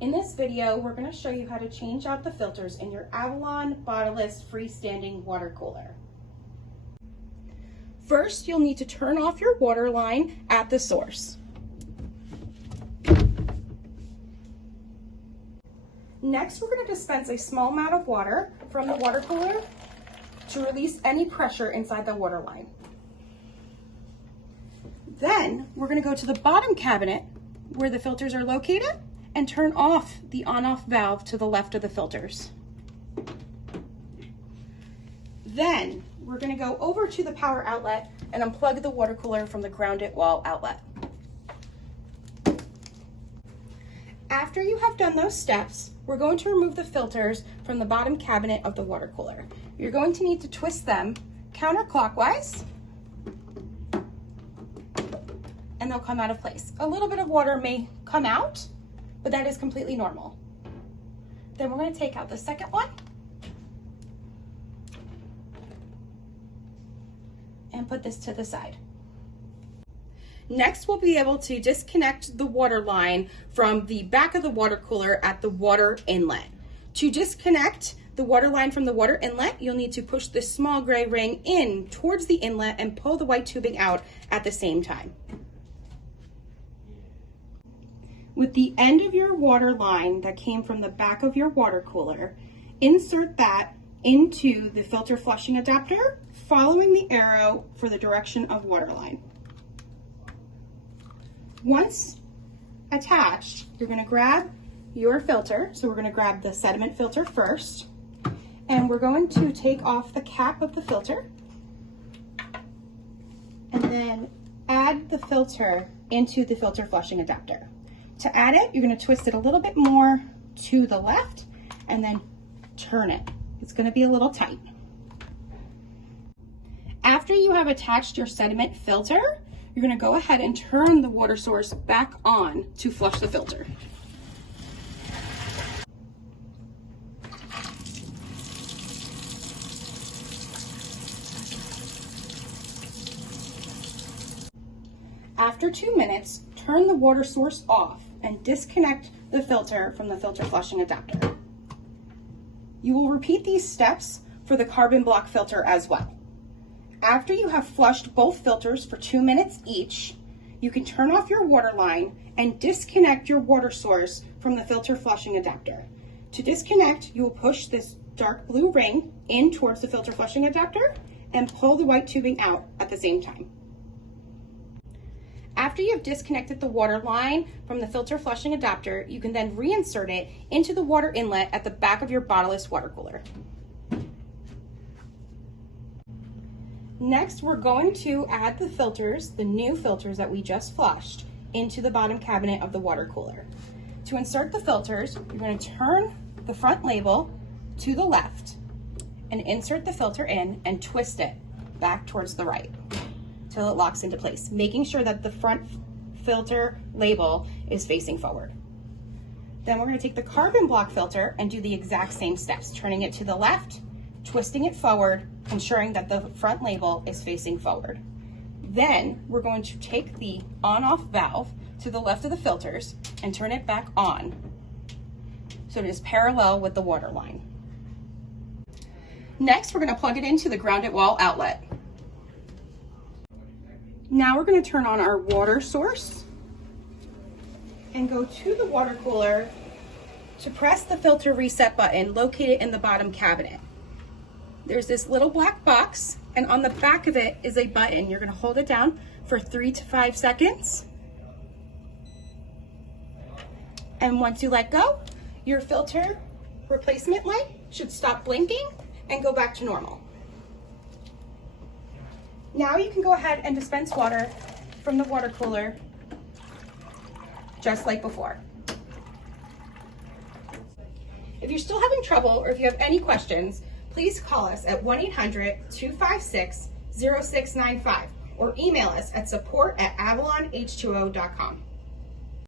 In this video, we're going to show you how to change out the filters in your Avalon bottleless freestanding water cooler. First, you'll need to turn off your water line at the source. Next, we're going to dispense a small amount of water from the water cooler to release any pressure inside the water line. Then, we're going to go to the bottom cabinet where the filters are located and turn off the on-off valve to the left of the filters. Then, we're going to go over to the power outlet and unplug the water cooler from the grounded wall outlet. After you have done those steps, we're going to remove the filters from the bottom cabinet of the water cooler. You're going to need to twist them counterclockwise, and they'll come out of place. A little bit of water may come out, but that is completely normal. Then we're going to take out the second one and put this to the side. Next, we'll be able to disconnect the water line from the back of the water cooler at the water inlet. To disconnect the water line from the water inlet, you'll need to push this small gray ring in towards the inlet and pull the white tubing out at the same time. With the end of your water line that came from the back of your water cooler, insert that into the filter flushing adapter, following the arrow for the direction of water line. Once attached, you're going to grab your filter. So we're going to grab the sediment filter first, and we're going to take off the cap of the filter and then add the filter into the filter flushing adapter. To add it, you're going to twist it a little bit more to the left and then turn it. It's going to be a little tight. After you have attached your sediment filter, you're going to go ahead and turn the water source back on to flush the filter. After 2 minutes, turn the water source off and disconnect the filter from the filter flushing adapter. You will repeat these steps for the carbon block filter as well. After you have flushed both filters for 2 minutes each, you can turn off your water line and disconnect your water source from the filter flushing adapter. To disconnect, you will push this dark blue ring in towards the filter flushing adapter and pull the white tubing out at the same time. After you have disconnected the water line from the filter flushing adapter, you can then reinsert it into the water inlet at the back of your bottleless water cooler. Next, we're going to add the filters, the new filters that we just flushed, into the bottom cabinet of the water cooler. To insert the filters, you're going to turn the front label to the left and insert the filter in and twist it back towards the right till it locks into place, making sure that the front filter label is facing forward. Then we're going to take the carbon block filter and do the exact same steps, turning it to the left, twisting it forward, ensuring that the front label is facing forward. Then we're going to take the on-off valve to the left of the filters and turn it back on so it is parallel with the water line. Next, we're going to plug it into the grounded wall outlet. Now we're going to turn on our water source and go to the water cooler to press the filter reset button located in the bottom cabinet. There's this little black box, and on the back of it is a button. You're going to hold it down for 3 to 5 seconds. And once you let go, your filter replacement light should stop blinking and go back to normal. Now you can go ahead and dispense water from the water cooler just like before. If you're still having trouble or if you have any questions, please call us at 1-800-256-0695 or email us at support@avalonh2o.com.